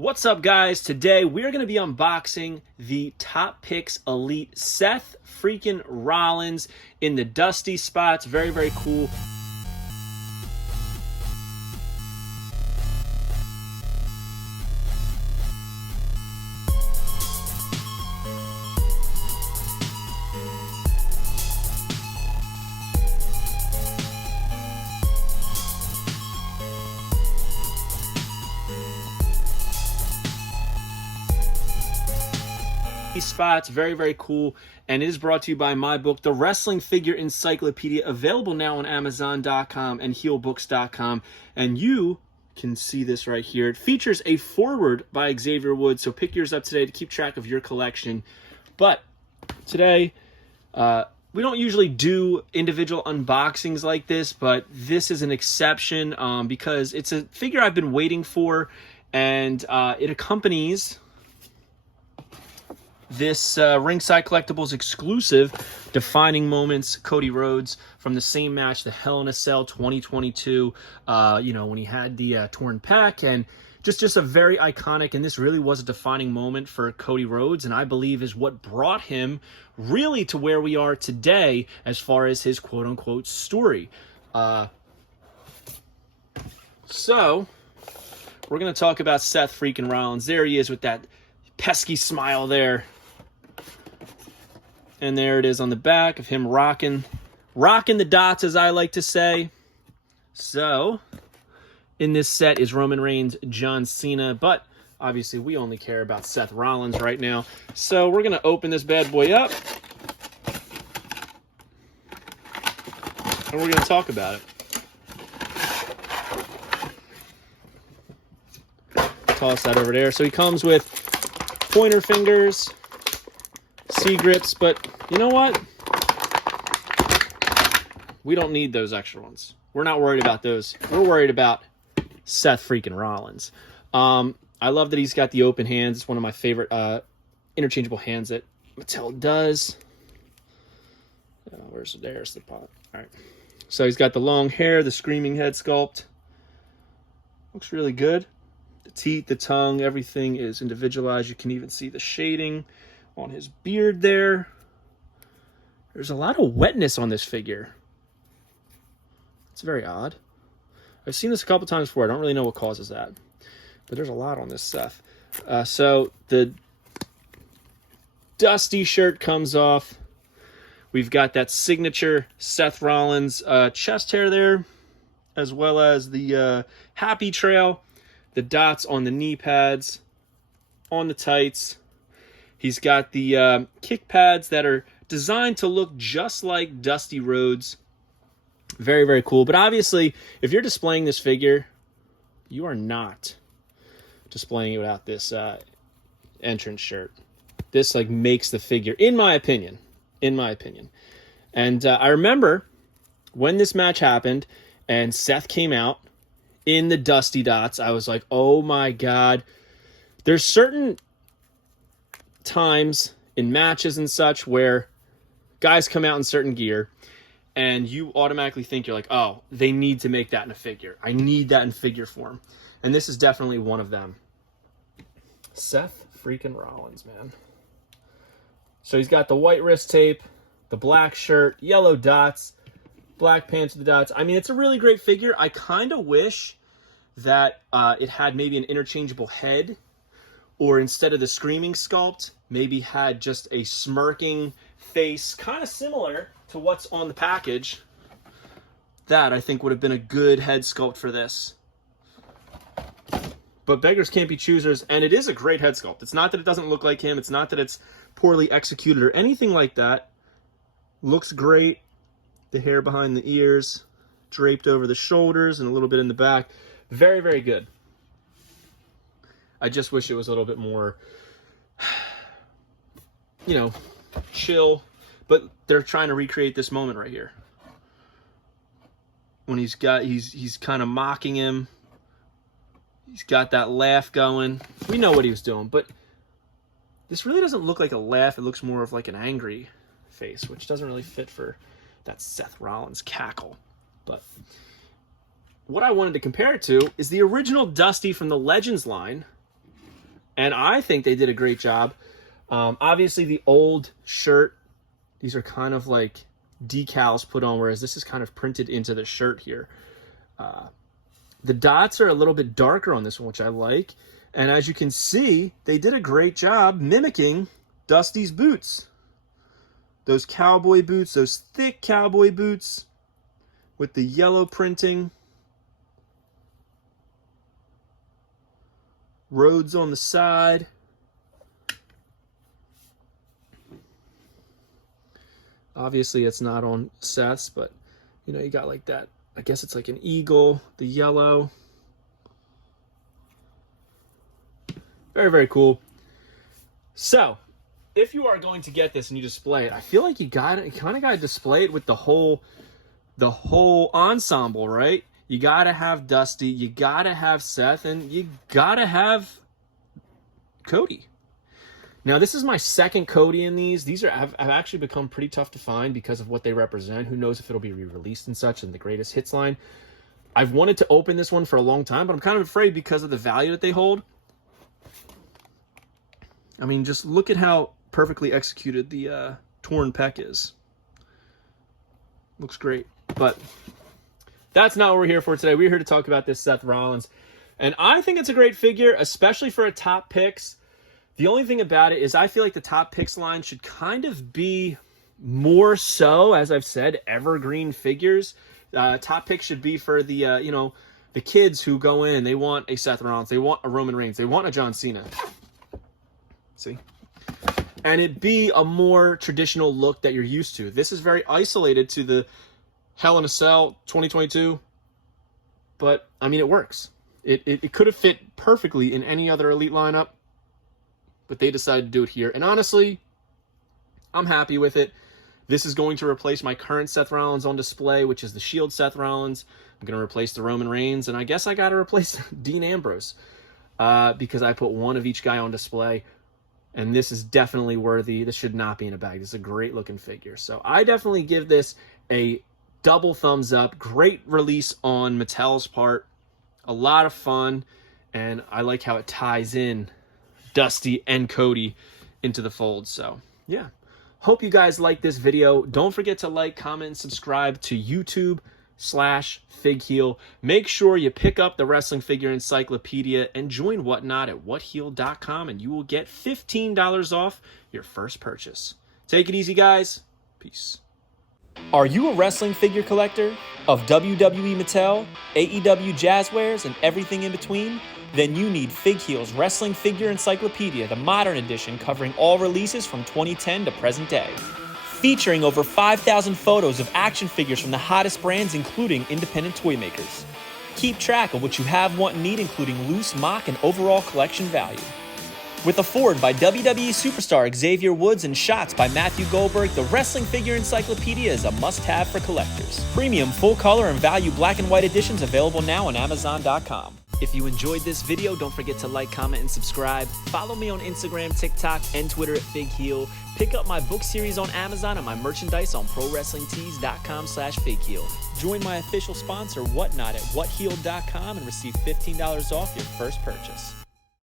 What's up, guys? Today we're going to be unboxing the Top Picks Elite Seth freaking Rollins in the dusty spots. Very, very cool. Spots, very, very cool, and it is brought to you by my book, The Wrestling Figure Encyclopedia, available now on Amazon.com and HeelBooks.com, and you can see this right here. It features a foreword by Xavier Woods, so pick yours up today to keep track of your collection. But today, we don't usually do individual unboxings like this, but this is an exception because it's a figure I've been waiting for, and it accompanies this Ringside Collectibles exclusive Defining Moments Cody Rhodes from the same match, the Hell in a Cell 2022, when he had the torn pec, and just a very iconic, and this really was a defining moment for Cody Rhodes, and I believe is what brought him really to where we are today as far as his quote-unquote story. So, we're going to talk about Seth freaking Rollins. There he is with that pesky smile there. And there it is on the back of him rocking the dots, as I like to say. So, in this set is Roman Reigns, John Cena, but obviously we only care about Seth Rollins right now. So we're going to open this bad boy up, and we're going to talk about it. Toss that over there. So he comes with pointer fingers, C-grips, but you know what? We don't need those extra ones. We're not worried about those. We're worried about Seth freaking Rollins. I love that he's got the open hands. It's one of my favorite interchangeable hands that Mattel does. There's the pot. All right. So he's got the long hair, the screaming head sculpt. Looks really good. The teeth, the tongue, everything is individualized. You can even see the shading on his beard there. There's a lot of wetness on this figure. It's very odd. I've seen this a couple times before. I don't really know what causes that, but there's a lot on this Seth. So the dusty shirt comes off. We've got that signature Seth Rollins chest hair there, as well as the happy trail, the dots on the knee pads, on the tights. He's got the kick pads that are designed to look just like Dusty Rhodes. Very, very cool. But obviously, if you're displaying this figure, you are not displaying it without this entrance shirt. This makes the figure, in my opinion. And I remember when this match happened and Seth came out in the Dusty Dots, I was like, oh my God. There's certain times in matches and such where guys come out in certain gear and you automatically think, you're like, oh, they need to make that in a figure. I need that in figure form. And this is definitely one of them. Seth freaking Rollins, man. So he's got the white wrist tape, the black shirt, yellow dots, black pants with the dots. I mean, it's a really great figure. I kind of wish that it had maybe an interchangeable head, or instead of the screaming sculpt, maybe had just a smirking face, kind of similar to what's on the package. That, I think, would have been a good head sculpt for this. But beggars can't be choosers, and it is a great head sculpt. It's not that it doesn't look like him. It's not that it's poorly executed or anything like that. Looks great. The hair behind the ears, draped over the shoulders and a little bit in the back. Very, very good. I just wish it was a little bit more, chill. But they're trying to recreate this moment right here. When he's kind of mocking him. He's got that laugh going. We know what he was doing, but this really doesn't look like a laugh. It looks more of like an angry face, which doesn't really fit for that Seth Rollins cackle. But what I wanted to compare it to is the original Dusty from the Legends line And I think they did a great job. Obviously, the old shirt, these are kind of like decals put on, whereas this is kind of printed into the shirt here. The dots are a little bit darker on this one, which I like. And as you can see, they did a great job mimicking Dusty's boots. Those cowboy boots, those thick cowboy boots with the yellow printing. Roads on the side. Obviously, it's not on Seth's, but you know, you got like that. I guess it's like an eagle, the yellow. Very, very cool. So, if you are going to get this and you display it, I feel like you kind of got to display it with the whole ensemble, right? You got to have Dusty, you got to have Seth, and you got to have Cody. Now, this is my second Cody in these. These have actually become pretty tough to find because of what they represent. Who knows if it'll be re-released and such in the greatest hits line. I've wanted to open this one for a long time, but I'm kind of afraid because of the value that they hold. I mean, just look at how perfectly executed the torn pec is. Looks great. But that's not what we're here for today. We're here to talk about this Seth Rollins. And I think it's a great figure, especially for a top picks. The only thing about it is I feel like the top picks line should kind of be more so, as I've said, evergreen figures. Top picks should be for the, you know, the kids who go in. They want a Seth Rollins. They want a Roman Reigns. They want a John Cena. See? And it be a more traditional look that you're used to. This is very isolated to the Hell in a Cell 2022. But, I mean, it works. It could have fit perfectly in any other Elite lineup. But they decided to do it here. And honestly, I'm happy with it. This is going to replace my current Seth Rollins on display, which is the Shield Seth Rollins. I'm going to replace the Roman Reigns. And I guess I got to replace Dean Ambrose because I put one of each guy on display. And this is definitely worthy. This should not be in a bag. This is a great looking figure. So I definitely give this a double thumbs up. Great release on Mattel's part. A lot of fun. And I like how it ties in Dusty and Cody into the fold. So yeah, hope you guys like this video. Don't forget to like, comment, and subscribe to YouTube/FigHeal. Make sure you pick up the Wrestling Figure Encyclopedia and join Whatnot at whatheal.com, and you will get $15 off your first purchase. Take it easy, guys. Peace. Are you a wrestling figure collector of WWE Mattel, AEW Jazzwares, and everything in between? Then you need FigHeal's Wrestling Figure Encyclopedia, the modern edition covering all releases from 2010 to present day. Featuring over 5,000 photos of action figures from the hottest brands, including independent toy makers. Keep track of what you have, want, and need, including loose, mock, and overall collection value. With a foreword by WWE superstar Xavier Woods and shots by Matthew Goldberg, the Wrestling Figure Encyclopedia is a must-have for collectors. Premium, full-color, and value black and white editions available now on Amazon.com. If you enjoyed this video, don't forget to like, comment, and subscribe. Follow me on Instagram, TikTok, and Twitter at FigHeal. Pick up my book series on Amazon and my merchandise on ProWrestlingTees.com/FigHeal. Join my official sponsor, Whatnot, at WhatHeal.com and receive $15 off your first purchase.